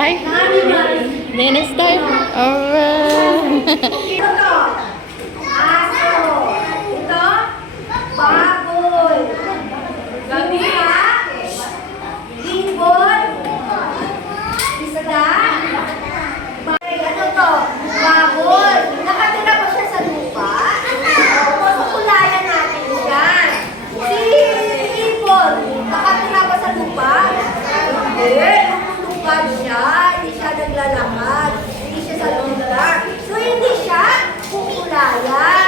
Animal. Then start. Alright. Tutupad siya, hindi siya naglalakad, hindi siya sa lugar. So hindi siya kukulaya.